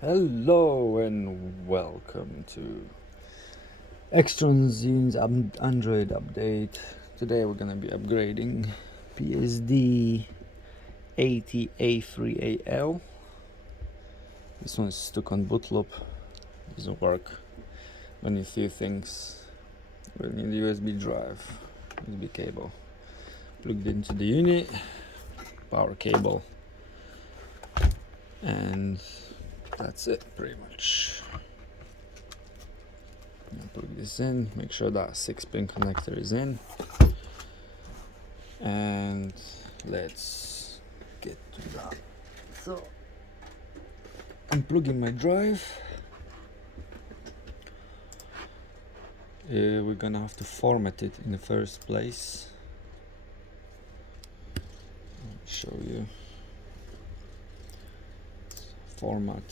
Hello and welcome to Extron's Android update. Today we're gonna be upgrading PSD80A3AL. This one's stuck on boot loop. Doesn't work. When you see things, we need a USB drive, USB cable plugged into the unit, power cable, and that's it pretty much. Plug this in, make sure that 6-pin connector is in, and let's get to that. So I'm plugging my drive. We're gonna have to format it in the first place. I'll show you. Format.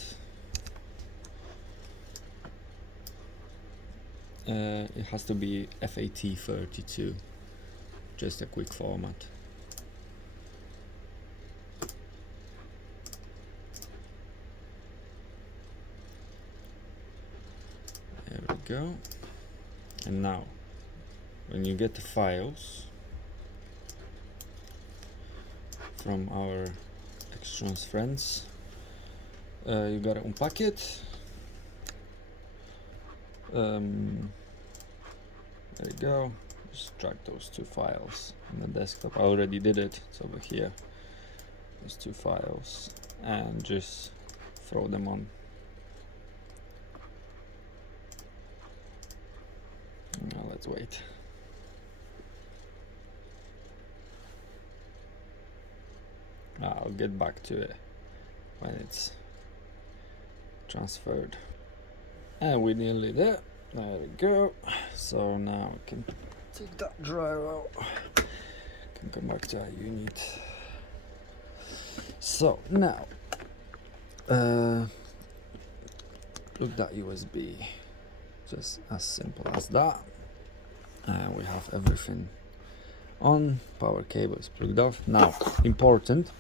It has to be FAT32, just a quick format. There we go. And now, when you get the files from our Extron's friends, you gotta unpack it. There you go. Just drag those two files on the desktop. I already did it. It's over here. Those two files, and just throw them on. Now let's wait. I'll get back to it when it's transferred. And we're nearly there. There we go. So now we can take that drive out. Can come back to our unit. So now plug that USB. Just as simple as that. And we have everything on. Power cable is plugged off. Now, important,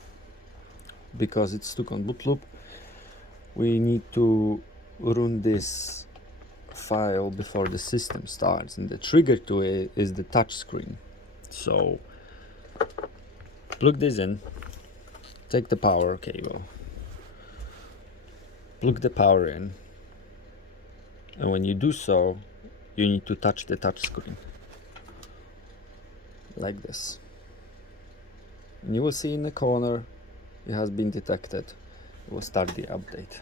because it's stuck on boot loop, we need to run this file before the system starts, and the trigger to it is the touch screen. So plug this in, take the power cable, plug the power in, and when you do so, you need to touch the touch screen like this, and you will see in the corner it has been detected. It will start the update.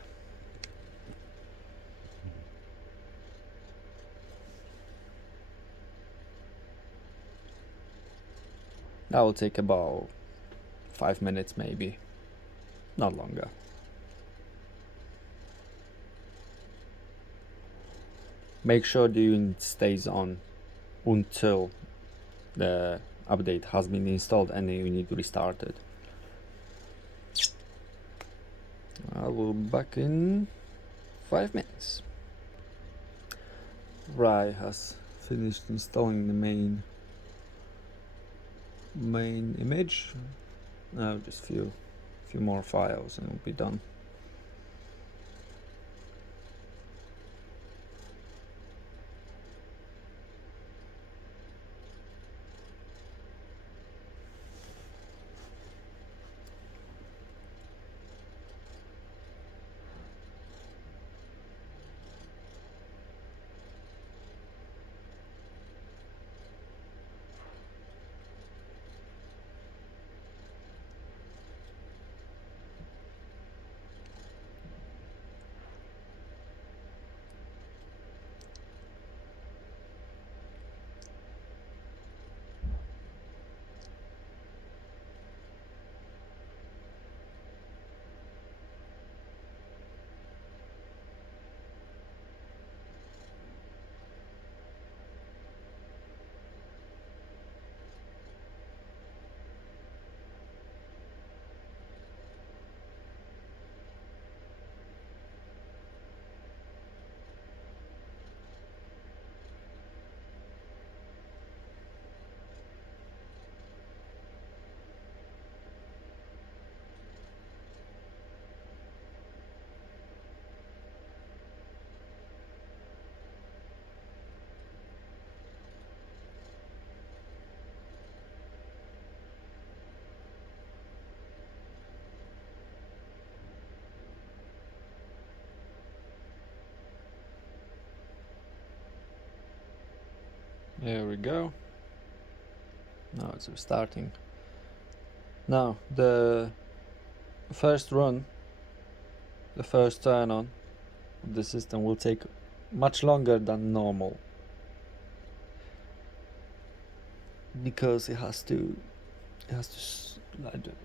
That will take about 5 minutes, maybe, not longer. Make sure the unit stays on until the update has been installed and the unit restarted. I will be back in 5 minutes. Right, has finished installing the main image. Now just few more files and it'll be done. Here we go. Now it's restarting. Now the first run, the first turn on of the system will take much longer than normal, because it has to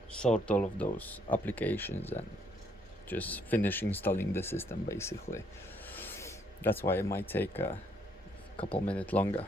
sort all of those applications and just finish installing the system basically. That's why it might take a couple minutes longer.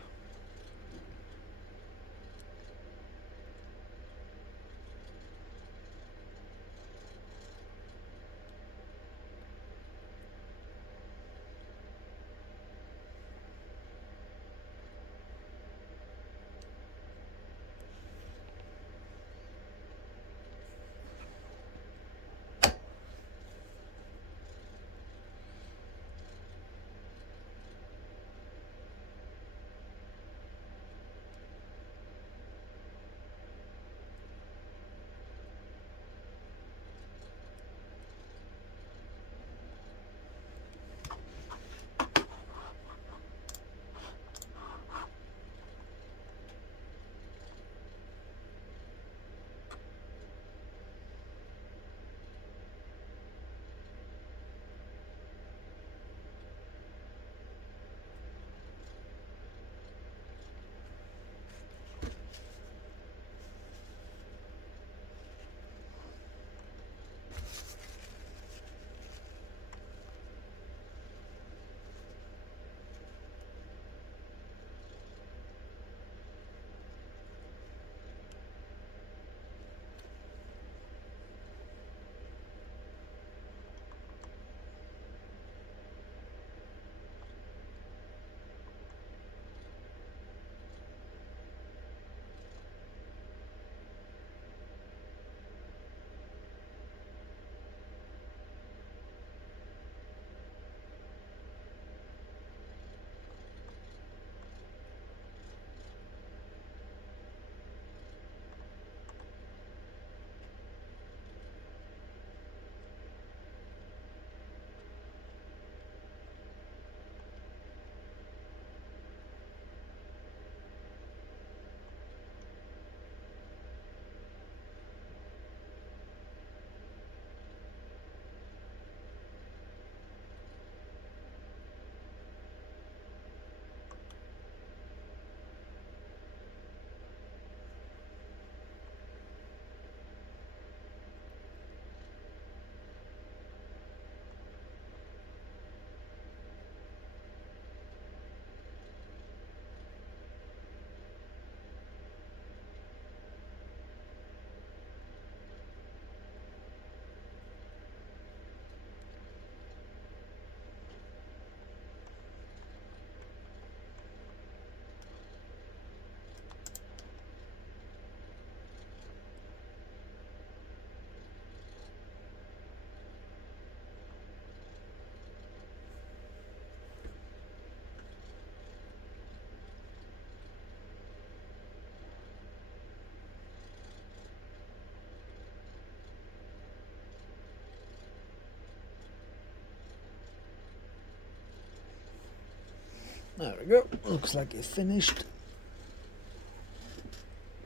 There we go. Looks like it finished.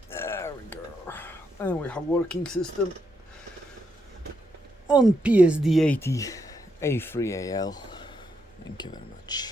There we go. And we have working system on PSD80A3AL. Thank you very much.